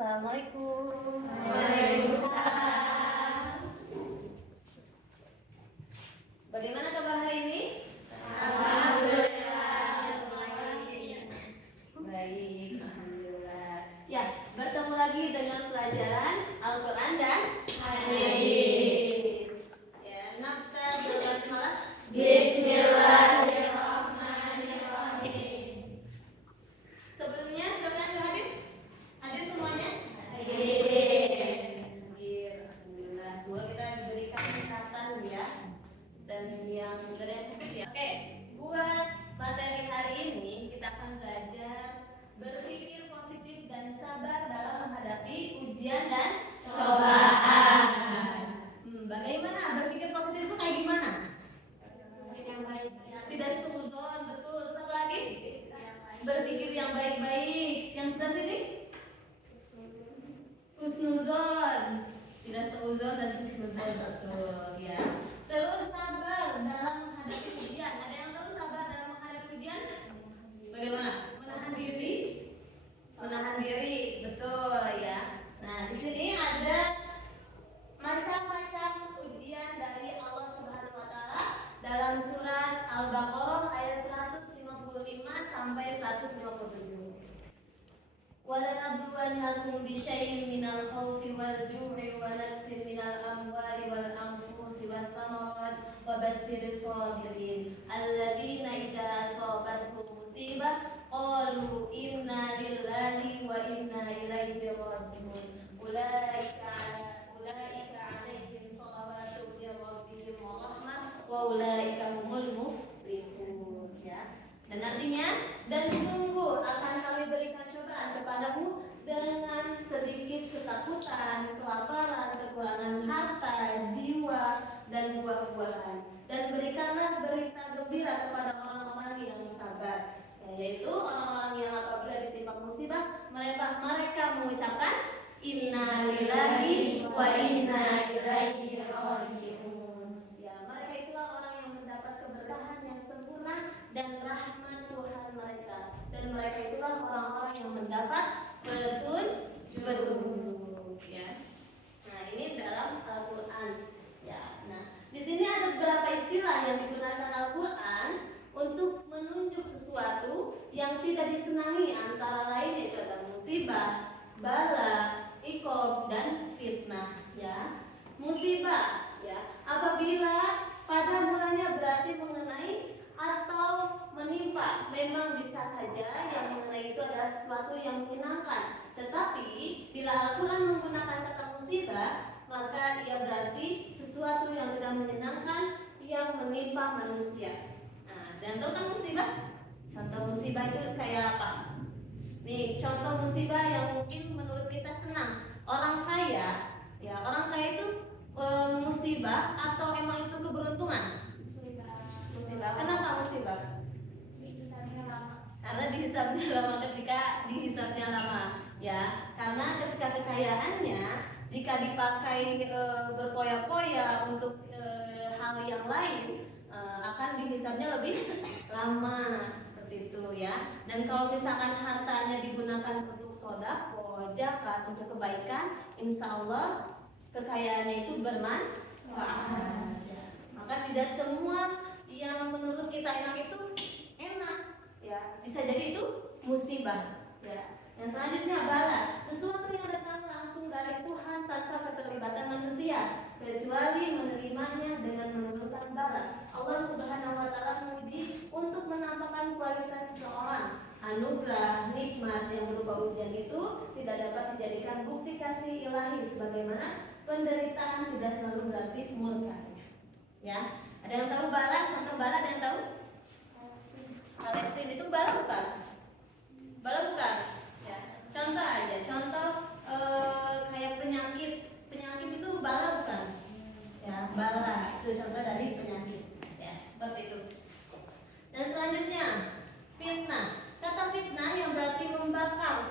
Assalamualaikum. Waalaikumsalam. Bagaimana kabar hari ini? Alhamdulillah. Baik, alhamdulillah. Ya, bertemu lagi dengan pelajaran Al-Quran dan hadis. Ya, naftar berbasmalah. Bismillahirrahmanirrahim. Sebelumnya silakan ke hadir. Hadir semuanya? Hadir. Hadir, alhamdulillah. Semoga kita diberikan kesehatan ya dan yang berencana ya. Oke, buat materi hari ini kita akan belajar berpikir positif dan sabar dalam menghadapi ujian dan Cobaan. Bagaimana berpikir positif itu kayak gimana? Yang baik. Tidak seuzon, betul. Satu lagi, berpikir yang baik-baik. Yang sebelah sini, husnuzon. Tidak seuzon dan husnuzon, betul ya. Terus sabar dalam menghadapi ujian. Ada yang tahu sabar dalam menghadapi ujian? Bagaimana? Menahan diri. Menahan diri, betul ya. Nah, di sini ada macam-macam ujian dari Allah Subhanahu wa taala dalam surat Al-Baqarah ayat 155 sampai 157. وَلَنَبْلُوَنَّكُمْ بِشَيْءٍ مِنَ الْخَوْفِ وَالْجُوعِ وَنَقْصٍ مِنَ الْأَمْوَالِ وَالْأَنفُسِ وَالثَّمَرَاتِ وَبَشِّرِ الصَّابِرِينَ الَّذِينَ إِذَا أَصَابَتْهُمْ مُصِيبَةٌ قَالُوا إِنَّا لِلَّهِ وَإِنَّا إِلَيْهِ رَاجِعُونَ أُولَئِكَ عَلَيْهِمْ صَلَوَاتٌ مِّن رَّبِّهِمْ وَرَحْمَةٌ وَأُولَئِكَ هُمُ الْمُفْلِحُونَ ya. Dan artinya, dan sungguh akan kami berikan cobaan kepadamu dengan sedikit ketakutan, kelaparan, kekurangan harta, jiwa, dan buah-buahan. Dan berikanlah berita gembira kepada orang-orang yang sabar, yaitu orang-orang yang apabila ditimpa musibah, mereka mengucapkan Inna lillahi wa inna ilaihi raji'un. Ya, mereka itulah orang yang mendapat keberkahan yang sempurna dan rahmat Tuhan mereka. Dan mereka itulah orang-orang yang mendapat petunjuk ya. Nah, ini dalam Al-Qur'an ya. Nah, di sini ada beberapa istilah yang digunakan Al-Qur'an untuk menunjuk sesuatu yang tidak disenangi, antara lain yaitu ada musibah, bala, iqab, dan fitnah ya. Musibah ya, apabila pada mulanya berarti mengenai atau menimpa, memang bisa saja yang mengenai itu adalah sesuatu yang menyenangkan. Tetapi bila Al-Quran menggunakan kata musibah, maka ia berarti sesuatu yang tidak menyenangkan yang menimpa manusia. Nah, dan tahu kan musibah? Contoh musibah itu kayak apa? Nih, contoh musibah yang mungkin menurut kita senang. Orang kaya, ya orang kaya itu musibah atau emang itu keberuntungan? Musibah. Kenapa musibah? Dihisabnya lama. Karena dihisabnya lama, ketika dihisabnya lama, ya. Karena ketika kekayaannya jika dipakai berpoya-poya untuk hal yang lain, akan dihisabnya lebih lama. Itu ya. Dan kalau misalkan hartanya digunakan untuk sedekah, zakat, untuk kebaikan, insya Allah kekayaannya itu bermanfaat ya. Maka tidak semua yang menurut kita enak itu enak ya, bisa jadi itu musibah ya. Yang selanjutnya bala, sesuatu yang datang langsung dari Tuhan tanpa keterlibatan manusia, kecuali menerimanya dengan menurunkan bala. Allah Subhanahu wa taala menguji untuk menampakkan kualitas seseorang. Anugerah, nikmat yang berupa ujian itu tidak dapat dijadikan bukti kasih ilahi, sebagaimana penderitaan tidak selalu berarti murka. Ya, ada yang tahu bala? Contoh bala ada yang tahu? Palestina itu bala bukan? Bala bukan? Ya, contoh aja, contoh kayak penyakit itu bala bukan? Ya, bala itu contoh dari penyakit. Ya, seperti itu. Dan selanjutnya fitnah. Kata fitnah yang berarti membakar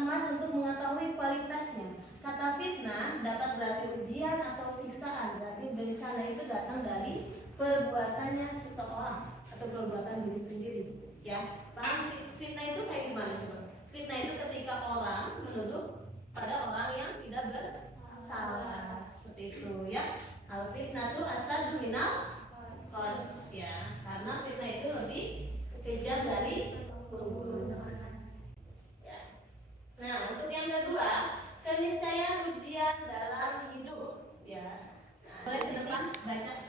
emas untuk mengetahui kualitasnya. Kata fitnah dapat berarti ujian atau siksaan. Berarti bencana itu datang dari perbuatannya seseorang atau perbuatan diri sendiri. Ya, paham fitnah itu kayak gimana coba? Fitnah itu ketika ketika orang menuduh pada orang yang tidak bersalah, seperti itu ya. Al fitnatu asadu minal qatl, ya, karena fitnah itu lebih kejam dari pembunuhan. Ya. Nah, untuk yang kedua, keniscayaan ujian dalam hidup, ya. Nah, boleh ke depan baca.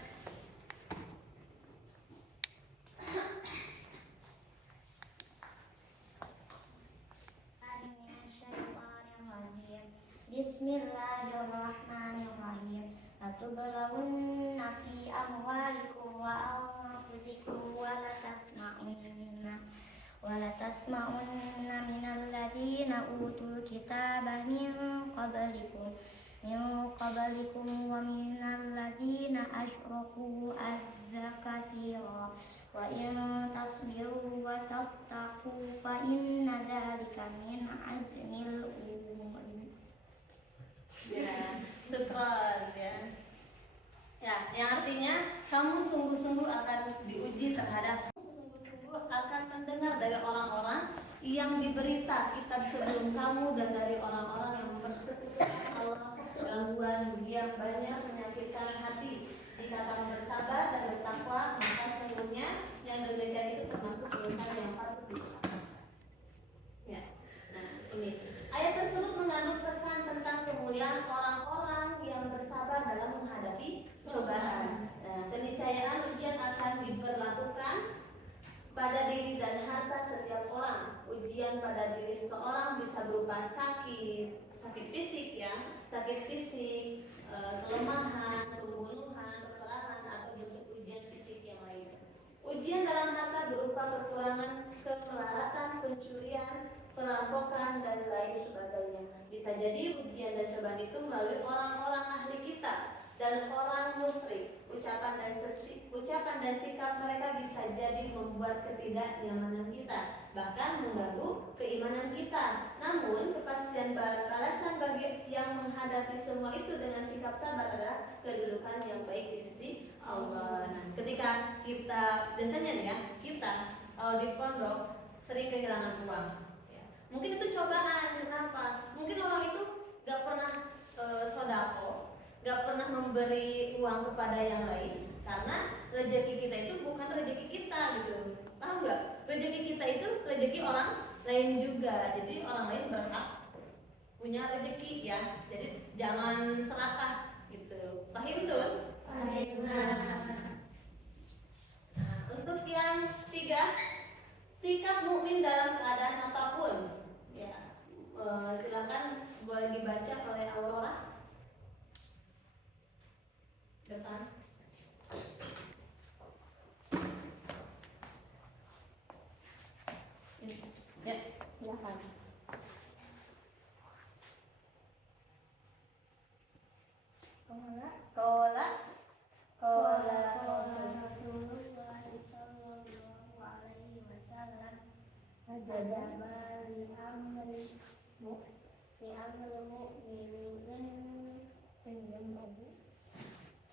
Bismillahirrahmanirrahim. Latubulawunna fi amwalikum wa anfusikum wa latasma'unna minal ladina utul kitaba min qablikum wa minal ladina asyraku adza katsira wa in tasbiru wa tattaqu fa inna dzalika min azmil umur. Ya, syukran ya. Ya, yang artinya kamu sungguh-sungguh akan diuji terhadap, sungguh-sungguh akan mendengar dari orang-orang yang diberita kitab sebelum kamu dan dari orang-orang yang mempersekutukan Allah, gangguan yang banyak menyakitkan hati. Jika kamu bersabar dan bertakwa, maka sesungguhnya yang demikian itu termasuk dosa yang patut ditakutkan. Ya. Nah, ini ayat tersebut mengandung pesan tentang kemuliaan orang-orang yang bersabar dalam menghadapi cobaan. Keniscayaan ujian akan diberlakukan pada diri dan harta setiap orang. Ujian pada diri seseorang bisa berupa sakit fisik ya, sakit fisik, kelemahan, pembunuhan, peperangan atau bentuk ujian fisik yang lain. Ujian dalam harta berupa kekurangan kemelaratan, pencurian, perampokan dan lain sebagainya. Bisa jadi ujian dan cobaan itu melalui orang-orang ahli kitab dan orang musyrik. Ucapan dan sikap mereka bisa jadi membuat ketidaknyamanan kita, bahkan mengganggu keimanan kita. Namun kepastian balasan bagi yang menghadapi semua itu dengan sikap sabar adalah kedudukan yang baik di sisi Allah. Nah, ketika kita biasanya nih ya, kita kalau di pondok sering kehilangan uang. Mungkin itu cobaan. Kenapa? Mungkin orang itu gak pernah sodako, gak pernah memberi uang kepada yang lain, karena rezeki kita itu bukan rezeki kita gitu. Paham gak? Rezeki kita itu rezeki orang lain juga. Jadi orang lain berhak punya rezeki ya. Jadi jangan serakah gitu. Paham tuh? Nah, untuk yang tiga, sikap mukmin dalam keadaan apapun. Ya, silakan boleh dibaca oleh Aurora. Depan. Ya, silakan. Kola Rasulullah sallallahu alaihi wasallam ajaba li amri mu'minin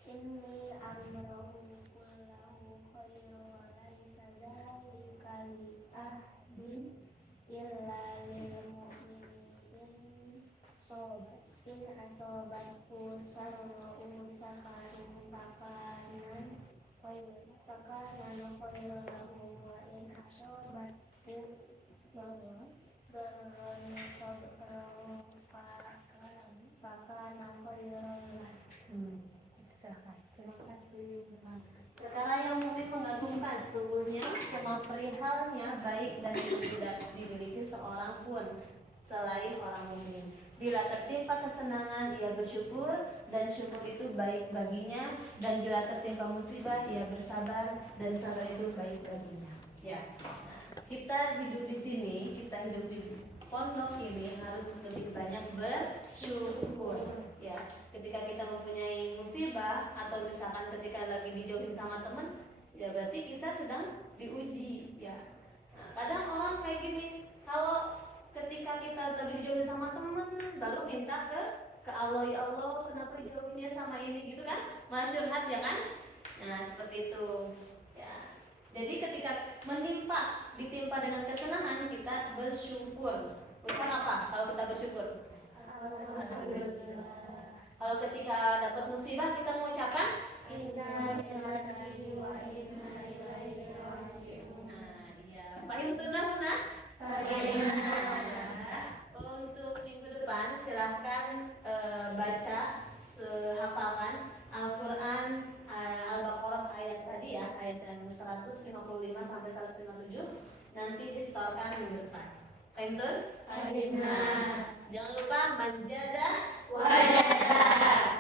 inni amrahu kullahu khairu wa laysa dzalika li ahdin illa lil mu'minin in asobatku sarra'un fakanan khairu lahu wa in asobatku darran fakanan khairu lahu. Terima kasih. Perkara yang mungkin mengagumkan, sesungguhnya semua perihalnya baik dan tidak dimiliki seorang pun selain orang mukmin. Bila tertimpa kesenangan, dia bersyukur dan syukur itu baik baginya, dan bila tertimpa musibah, dia bersabar dan sabar itu baik baginya. Ya, kita hidup di sini, kita hidup di pondok ini harus lebih banyak bersyukur. Ya, ketika kita mempunyai musibah atau misalkan ketika lagi dijauhin sama teman, ya berarti kita sedang diuji. Ya, nah, kadang orang kayak gini, kalau ketika kita lagi dijauhin sama teman, baru minta ke Allah, ya Allah, kenapa dijauhinnya sama ini gitu kan? Malah curhat ya kan? Nah, seperti itu. Ya. Jadi ketika ditimpa dengan kesenangan, kita bersyukur. Ucap apa? Alhamdulillah. Kalau ketika dapat musibah kita mengucapkan Inna lillahi wa inna ilaihi raji'un. iya. Paham tunah? Untuk minggu depan silahkan baca hafalkan Al-Quran Al-Baqarah ayat tadi ya, ayat yang 155 sampai 157 nanti disetorkan minggu depan. Paham tuh? Jangan lupa manjada Wajada.